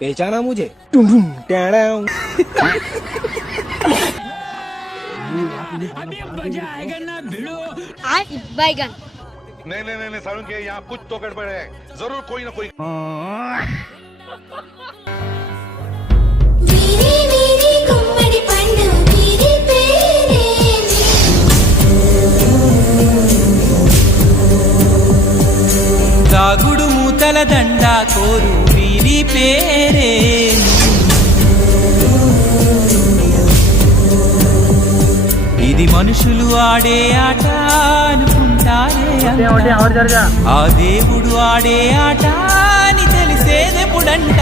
पहचाना मुझे बैगन नहीं नहीं नहीं सारुण के यहाँ कुछ तो गड़बड़ है, जरूर कोई ना कोई। దాగుడు మూతల దండా కోరు వీరి పేరే ఇది మనుషులు ఆడే ఆట అనుకుంటారే ఆ దేవుడు ఆడే ఆట అని తెలిసేదెప్పుడంట